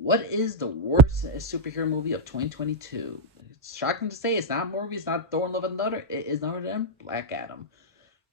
What is the worst superhero movie of 2022? It's shocking to say it's not Morbius, it's not Thor and Love and Thunder. It is none than Black Adam.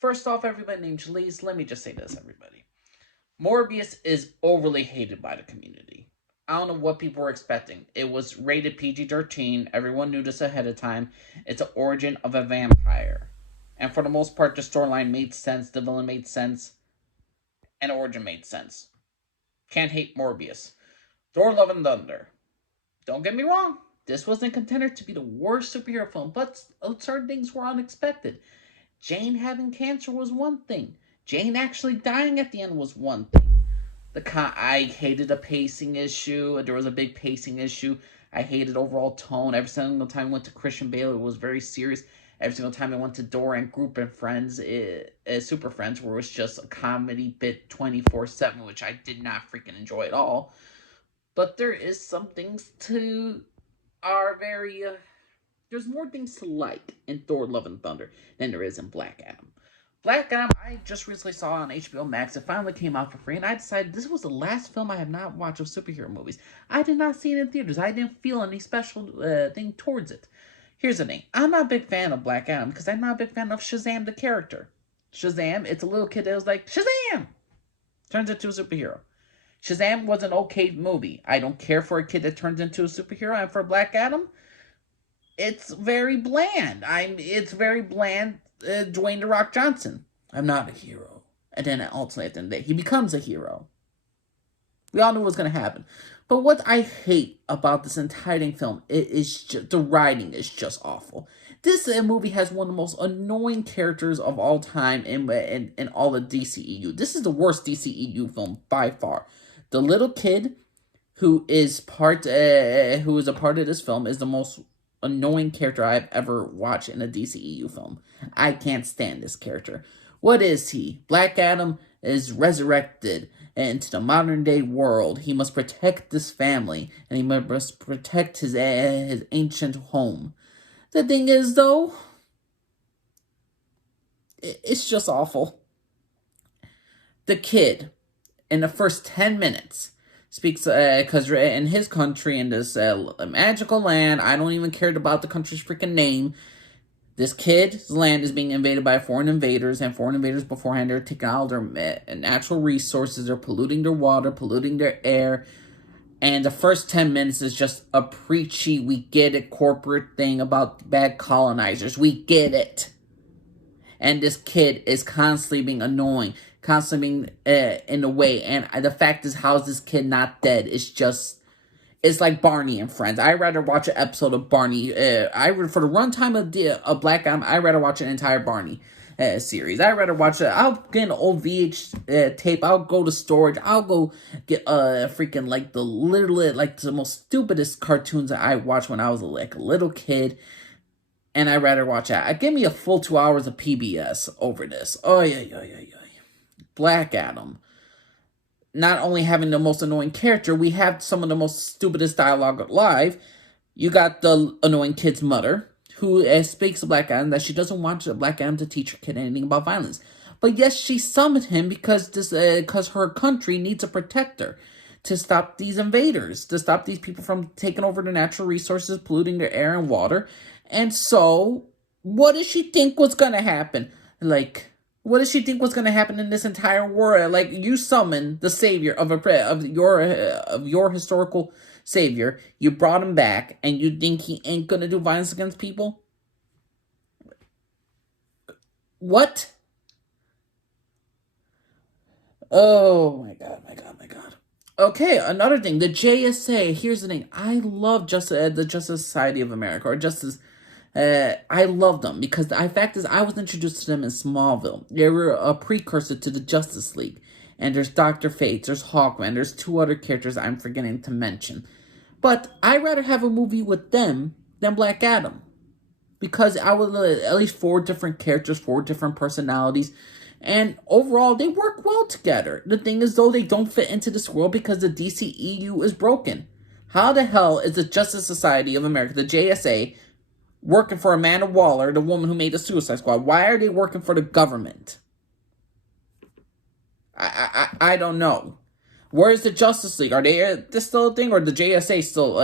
First off, everybody named Chalise, let me just say this, everybody. Morbius is overly hated by the community. I don't know what people were expecting. It was rated PG 13. Everyone knew this ahead of time. It's an origin of a vampire. And for the most part, the storyline made sense, the villain made sense, and the origin made sense. Can't hate Morbius. Thor Love and Thunder. Don't get me wrong, this wasn't contender to be the worst superhero film, but certain things were unexpected. Jane having cancer was one thing. Jane actually dying at the end was one thing. I hated the pacing issue. There was a big pacing issue. I hated overall tone. Every single time I went to Christian Bale, it was very serious. Every single time I went to Dora and Group and Friends, Super Friends, where it was just a comedy bit 24/7, which I did not freaking enjoy at all. But there is some things to are very there's more things to like in Thor Love and Thunder than there is in Black Adam. Black Adam, I just recently saw on HBO Max. It finally came out for free, and I decided this was the last film I have not watched of superhero movies. I did not see it in theaters. I didn't feel any special thing towards it. Here's the thing. I'm not a big fan of Black Adam because I'm not a big fan of Shazam the character. Shazam, it's a little kid that was like, Shazam! Turns into a superhero. Shazam was an okay movie. I don't care for a kid that turns into a superhero, and for Black Adam, it's very bland. It's very bland. Dwayne the Rock Johnson. I'm not a hero, and then ultimately at the end of the day, he becomes a hero. We all knew what was going to happen. But what I hate about this entire film is just, the writing is just awful. This movie has one of the most annoying characters of all time in all the DCEU. This is the worst DCEU film by far. The little kid who is a part of this film is the most annoying character I've ever watched in a DCEU film. I can't stand this character. What is he? Black Adam is resurrected into the modern day world. He must protect this family, and he must protect his ancient home. The thing is, though, it's just awful. The kid, in the first 10 minutes, speaks, because in his country, in this magical land, I don't even care about the country's freaking name, this kid's land is being invaded by foreign invaders, and foreign invaders beforehand are taking all their natural resources, they're polluting their water, polluting their air, and the first 10 minutes is just a preachy, we get it, corporate thing about bad colonizers. We get it. And this kid is constantly being annoying, constantly being in the way. And the fact is, how is this kid not dead? It's like Barney and Friends. I'd rather watch an episode of Barney. For the runtime of Black Adam, I'd rather watch an entire Barney series. I'd rather watch it. I'll get an old VH tape. I'll go to storage. I'll go get freaking like the most stupidest cartoons that I watched when I was like a little kid. And I'd rather watch that. Give me a full 2 hours of PBS over this. Oh yeah. Black Adam. Not only having the most annoying character, we have some of the most stupidest dialogue alive. You got the annoying kid's mother, who speaks to Black Adam that she doesn't want Black Adam to teach her kid anything about violence. But yes, she summoned him because her country needs a protector to stop these invaders, to stop these people from taking over their natural resources, polluting their air and water. And so, what does she think was going to happen? What does she think was going to happen in this entire world? Like, you summon the savior of your historical savior. You brought him back, and you think he ain't going to do violence against people? What? Oh my god. Okay, another thing, the JSA. Here's the thing. I love the Justice Society of America, or Justice. I love them because the fact is I was introduced to them in Smallville. They were a precursor to the Justice League. And there's Dr. Fate, there's Hawkman, there's two other characters I'm forgetting to mention. But I'd rather have a movie with them than Black Adam. Because I would at least 4 different characters, 4 different personalities. And overall, they work well together. The thing is, though, they don't fit into this world because the DCEU is broken. How the hell is the Justice Society of America, the JSA, working for Amanda Waller, the woman who made the Suicide Squad? Why are they working for the government? I don't know. Where's the Justice League? Are they this still a thing, or the JSA still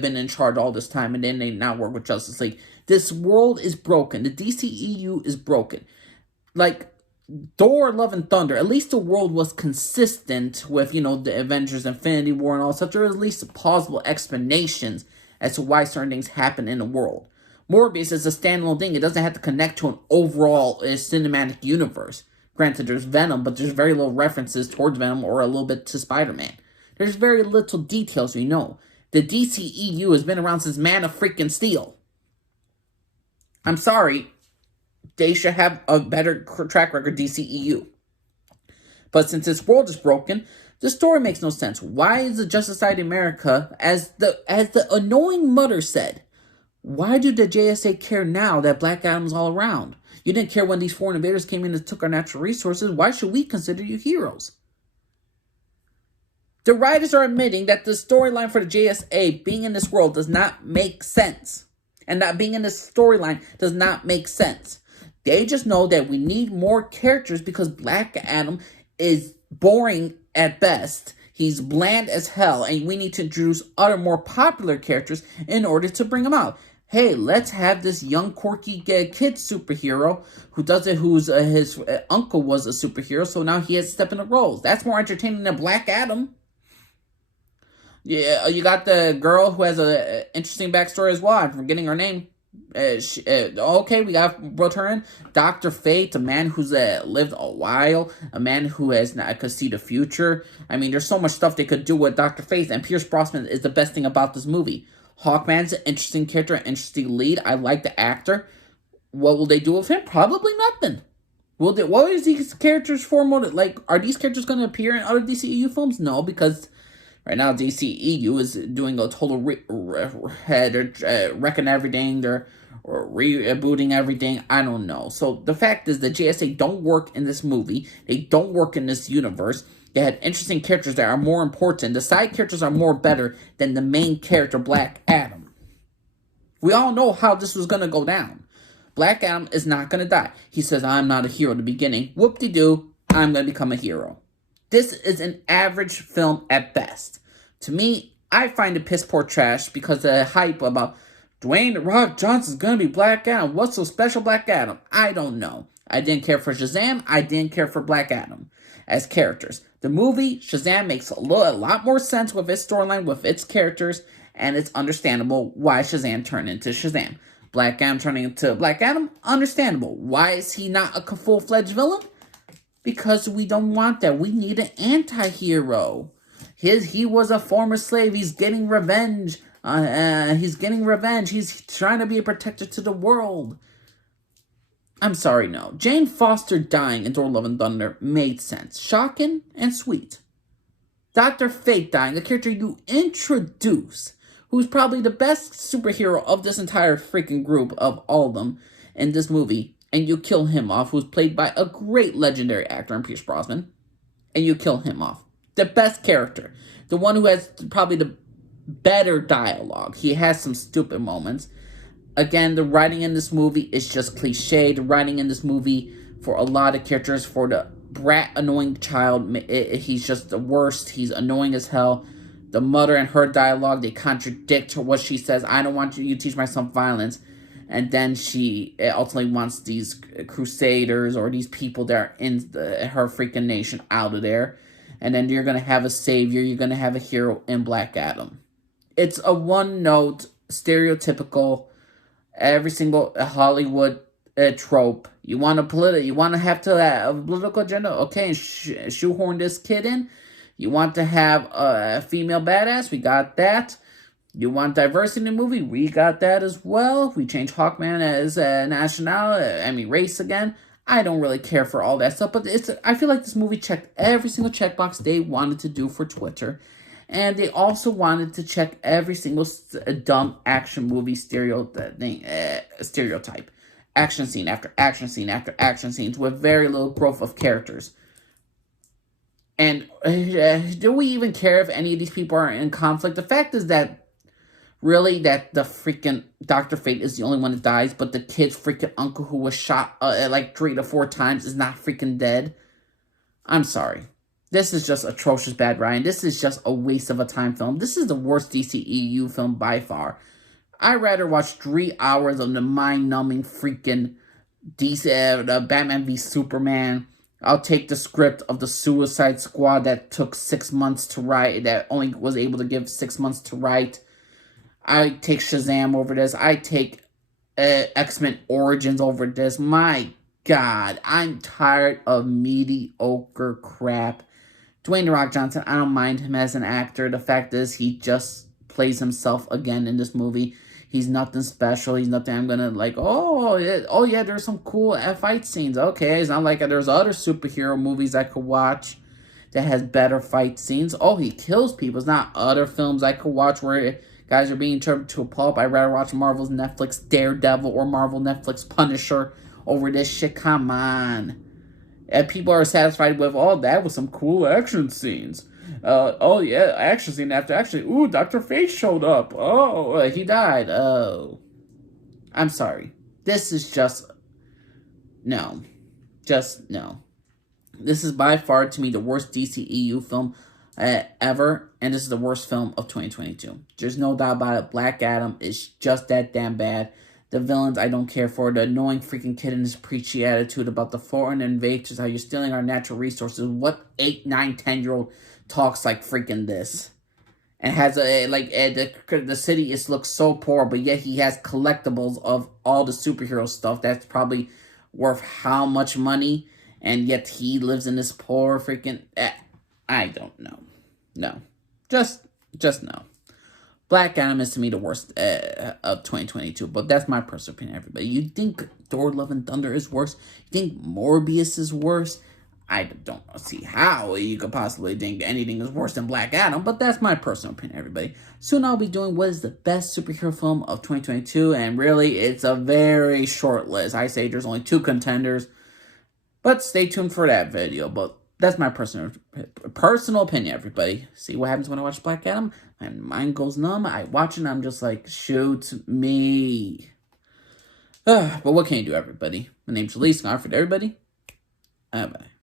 been in charge all this time, and then they now work with Justice League? This world is broken. The DCEU is broken. Like Thor: Love and Thunder, at least the world was consistent with, the Avengers Infinity War and all stuff. There were at least plausible explanations as to why certain things happen in the world. Morbius is a standalone thing. It doesn't have to connect to an overall cinematic universe. Granted, there's Venom, but there's very little references towards Venom or a little bit to Spider-Man. There's very little details we know. The DCEU has been around since Man of freaking Steel. I'm sorry. They should have a better track record, DCEU. But since this world is broken, the story makes no sense. Why is the Justice Society of America, as the annoying Mutter said, why do the JSA care now that Black Adam's all around? You didn't care when these foreign invaders came in and took our natural resources. Why should we consider you heroes? The writers are admitting that the storyline for the JSA being in this world does not make sense. And that being in this storyline does not make sense. They just know that we need more characters because Black Adam is boring at best. He's bland as hell, and we need to introduce other more popular characters in order to bring them out. Hey, let's have this young, quirky kid superhero whose his uncle was a superhero, so now he has to step into roles. That's more entertaining than Black Adam. Yeah, you got the girl who has an interesting backstory as well. I'm forgetting her name. Okay, we brought her in. Dr. Fate, a man who's lived a while, a man who could see the future. I mean, there's so much stuff they could do with Dr. Fate, and Pierce Brosnan is the best thing about this movie. Hawkman's an interesting character, an interesting lead. I like the actor. What will they do with him? Probably nothing. What is these characters for? Like, are these characters going to appear in other DCEU films? No, because right now DCEU is doing a total they're wrecking everything. They're rebooting everything. I don't know. So the fact is the JSA don't work in this movie. They don't work in this universe. They had interesting characters that are more important. The side characters are more better than the main character, Black Adam. We all know how this was going to go down. Black Adam is not going to die. He says, I'm not a hero at the beginning. Whoop-de-doo, I'm going to become a hero. This is an average film at best. To me, I find it piss poor trash because the hype about Dwayne "The Rock" Johnson's going to be Black Adam. What's so special, Black Adam? I don't know. I didn't care for Shazam. I didn't care for Black Adam as characters. The movie, Shazam, makes a lot more sense with its storyline, with its characters, and it's understandable why Shazam turned into Shazam. Black Adam turning into Black Adam, understandable. Why is he not a full-fledged villain? Because we don't want that. We need an anti-hero. He was a former slave. He's getting revenge. He's trying to be a protector to the world. I'm sorry, no. Jane Foster dying in Thor: Love and Thunder made sense. Shocking and sweet. Dr. Fate dying, the character you introduce, who's probably the best superhero of this entire freaking group of all of them in this movie, and you kill him off, who's played by a great legendary actor in Pierce Brosnan, and you kill him off. The best character. The one who has probably the better dialogue. He has some stupid moments. Again, the writing in this movie is just cliche. The writing in this movie for a lot of characters, for the brat annoying child, he's just the worst. He's annoying as hell. The mother and her dialogue, they contradict what she says. I don't want you to teach my son violence. And then she ultimately wants these crusaders or these people that are in her freaking nation out of there. And then you're going to have a savior. You're going to have a hero in Black Adam. It's a one-note, stereotypical, every single Hollywood trope. You want to have a political agenda? Okay, shoehorn this kid in. You want to have a female badass? We got that. You want diversity in the movie? We got that as well. We changed Hawkman as race again. I don't really care for all that stuff, but I feel like this movie checked every single checkbox they wanted to do for Twitter. And they also wanted to check every single dumb action movie stereotype. Action scene after action scene after action scenes with very little growth of characters. And do we even care if any of these people are in conflict? The fact is that that the freaking Dr. Fate is the only one that dies, but the kid's freaking uncle who was shot like 3 to 4 times is not freaking dead. I'm sorry. This is just atrocious bad, Ryan. This is just a waste of a time film. This is the worst DCEU film by far. I'd rather watch 3 hours of the mind-numbing freaking Batman v Superman. I'll take the script of the Suicide Squad that took 6 months to write, that only was able to give 6 months to write. I take Shazam over this. I take X-Men Origins over this. My God, I'm tired of mediocre crap. Dwayne "The Rock" Johnson, I don't mind him as an actor. The fact is, he just plays himself again in this movie. He's nothing special. He's nothing I'm gonna like, oh yeah, there's some cool fight scenes. Okay, it's not like there's other superhero movies I could watch that has better fight scenes. Oh, he kills people. It's not other films I could watch where guys are being turned to a pulp. I'd rather watch Marvel's Netflix Daredevil or Marvel Netflix Punisher over this shit. Come on. And people are satisfied with, oh, that was some cool action scenes. Oh, yeah, action scene after action. Ooh, Dr. Fate showed up. Oh, he died. Oh. I'm sorry. This is just... No. Just no. This is by far, to me, the worst DCEU film ever, and this is the worst film of 2022. There's no doubt about it. Black Adam is just that damn bad. The villains I don't care for. The annoying freaking kid and his preachy attitude about the foreign invaders, how you're stealing our natural resources. What 8, 9, 10-year-old talks like freaking this? And has the city looks so poor, but yet he has collectibles of all the superhero stuff that's probably worth how much money, and yet he lives in this poor freaking... I don't know. No. Just no. Black Adam is, to me, the worst of 2022, but that's my personal opinion, everybody. You think Thor Love and Thunder is worse? You think Morbius is worse? I don't see how you could possibly think anything is worse than Black Adam, but that's my personal opinion, everybody. Soon I'll be doing what is the best superhero film of 2022, and really, it's a very short list. I say there's only 2 contenders, but stay tuned for that video, but that's my personal opinion, everybody. See what happens when I watch Black Adam? My mind goes numb. I watch it and I'm just like, shoot me. But what can you do, everybody? My name's Elise. Not for everybody. Bye-bye.